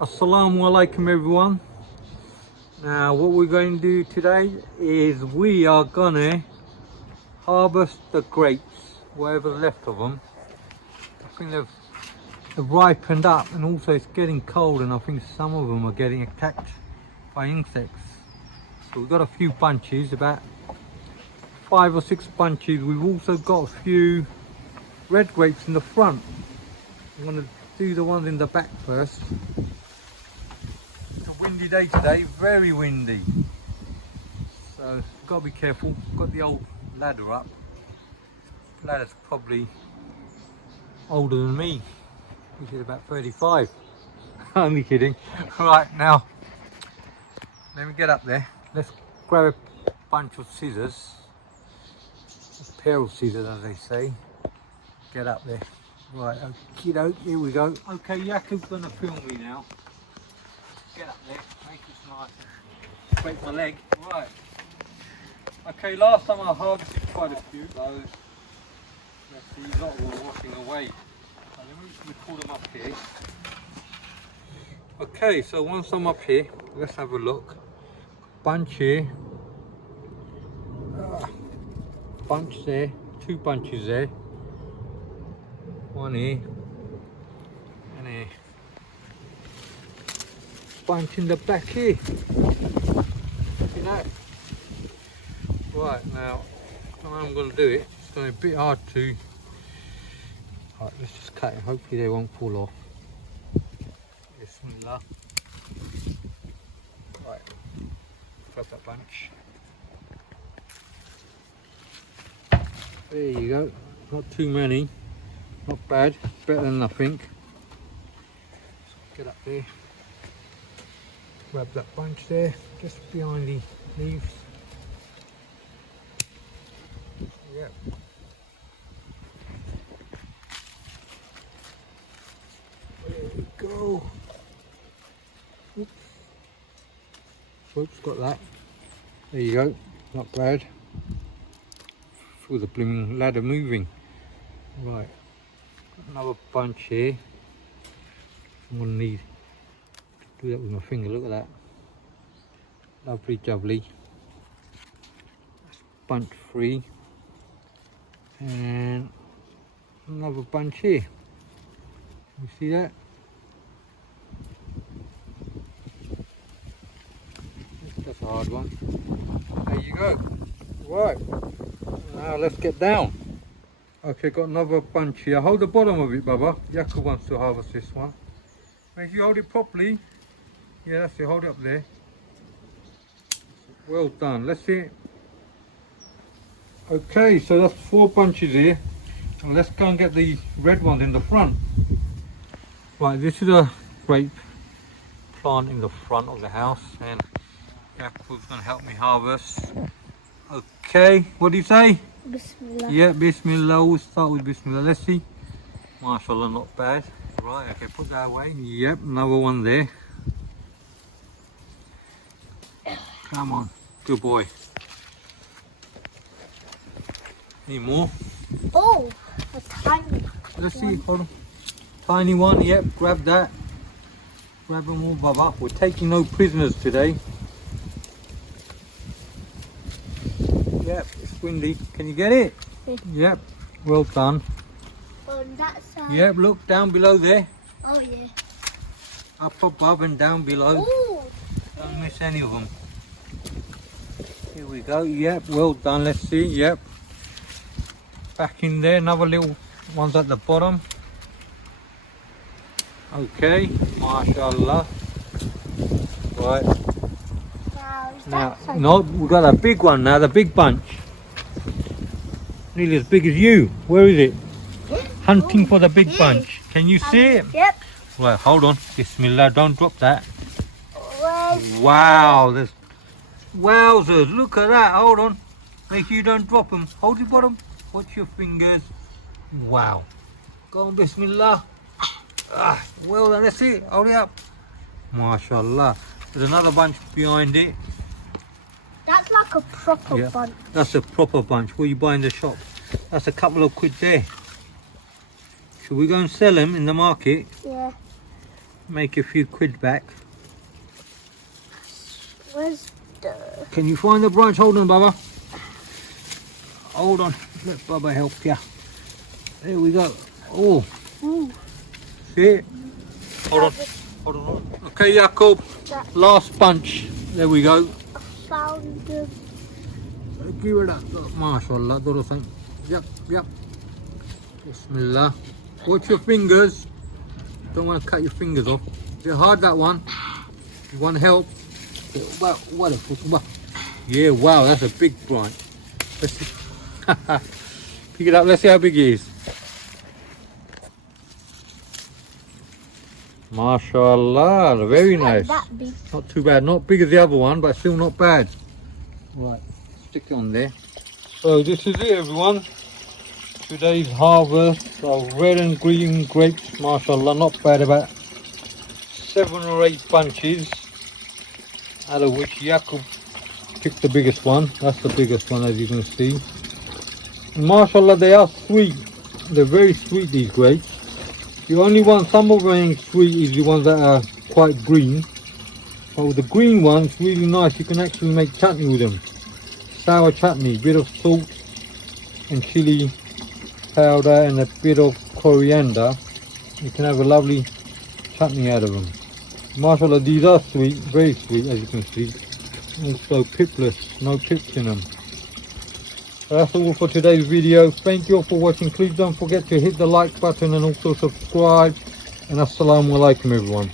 Assalamu alaikum everyone. Now what we're going to do today is we are gonna harvest the grapes, whatever's left of them. I think they've ripened up, and also it's getting cold, and I think some of them are getting attacked by insects. So we've got a few bunches, about 5 or 6 bunches. We've also got a few red grapes in the front. I'm going to do the ones in the back first. It's a windy day today, very windy. So you've got to be careful. Got the old ladder up. This ladder's probably older than me, which is about 35. Only kidding. Right, now let me get up there. Let's grab a bunch of scissors. A pair of scissors, as they say. Get up there. Right, okie doke, here we go. Okay, Yakub's gonna film me now. Get up there, make this nice. Break my leg. Right. Okay, last time I harvested quite a few of those. Let's see, a lot were washing away. So let me record them up here. Okay, so once I'm up here, let's have a look. Bunch here. Bunch there, 2 bunches there. One here and here. Bunch in the back here. See that? Right, now the way I'm going to do it, it's going to be a bit hard to. Right, let's just cut it. Hopefully they won't fall off. Bismillah. Right, grab that bunch. There you go. Not too many. Not bad, better than nothing. So get up there, grab that bunch there, just behind the leaves. Yep. There we go. Oops. Oops, got that. There you go, not bad. Feel the blooming ladder moving. Right. Another bunch here. I'm going to need to do that with my finger. Look at that. Lovely jubbly. That's bunch 3. And another bunch here. You see that? That's a hard one. There you go. Right. Now let's get down. Okay, got another bunch here. Hold the bottom of it, Baba. Yakub wants to harvest this one. Make sure you hold it properly. Yeah, that's it. Hold it up there. Well done. Let's see it. Okay, so that's 4 bunches here. And let's go and get the red ones in the front. Right, this is a grape plant in the front of the house, and Yakub's going to help me harvest. Okay, what do you say? Bismillah. Yeah, Bismillah. We'll start with Bismillah. Let's see. MashaAllah, not bad. Right, okay, put that away. Yep, another one there. Come on, good boy. Any more? Oh, a tiny. Let's see, hold on. Tiny one, yep, grab that. Grab them all, Baba. We're taking no prisoners today. Yep, it's windy. Can you get it? Yep, well done. On that side. Yep, look down below there. Oh yeah. Up above and down below. Ooh. Don't miss any of them. Here we go. Yep, well done. Let's see. Yep. Back in there. Another little ones at the bottom. Okay. MashaAllah. Right. Now, no, we've got a big one now, the big bunch. Nearly as big as you. Where is it? Hunting for the big bunch. Can you see it? Yep. Right, hold on. Bismillah, don't drop that. Where's Wow, there's wowzers. Look at that. Hold on. Make sure you don't drop them. Hold your bottom. Watch your fingers. Wow. Go on, Bismillah. Well done. Let's see. Hold it up. MashaAllah. There's another bunch behind it. That's like a proper bunch. That's a proper bunch. What you buy in the shop? That's a couple of quid there. Should we go and sell them in the market? Yeah. make a few quid back. Where's the... Can you find the branch? Hold on, Bubba. Hold on. Let Bubba help you. There we go. Oh, Ooh, see it? Hold on. Hold on. Okay, Jacob. that Last bunch. There we go. found the... Give it up. MashaAllah. Do the thing. Yep, yep. Bismillah. Watch your fingers. Don't want to cut your fingers off. Is it hard, that one? You want help? Wow, what a fuck. Wow. Yeah, wow, that's a big branch. Let's see. Pick it up, let's see how big it is. MashaAllah, very nice. That big. Not too bad, not big as the other one, but still not bad. Right, stick it on there. So this is it, everyone. Today's harvest of red and green grapes. MashaAllah, not bad, about 7 or 8 bunches, out of which Jacob picked the biggest one. That's the biggest one, as you can see. And MashaAllah, they are sweet. They're very sweet, these grapes. The only one, some of them ain't sweet, is the ones that are quite green. But with the green ones, really nice. You can actually make chutney with them. Sour chutney, bit of salt and chili powder and a bit of coriander. You can have a lovely chutney out of them. MashaAllah, these are sweet, very sweet, as you can see. Also pipless, no pips in them. So that's all for today's video. Thank you all for watching. Please don't forget to hit the like button and also subscribe. And assalamu alaikum, everyone.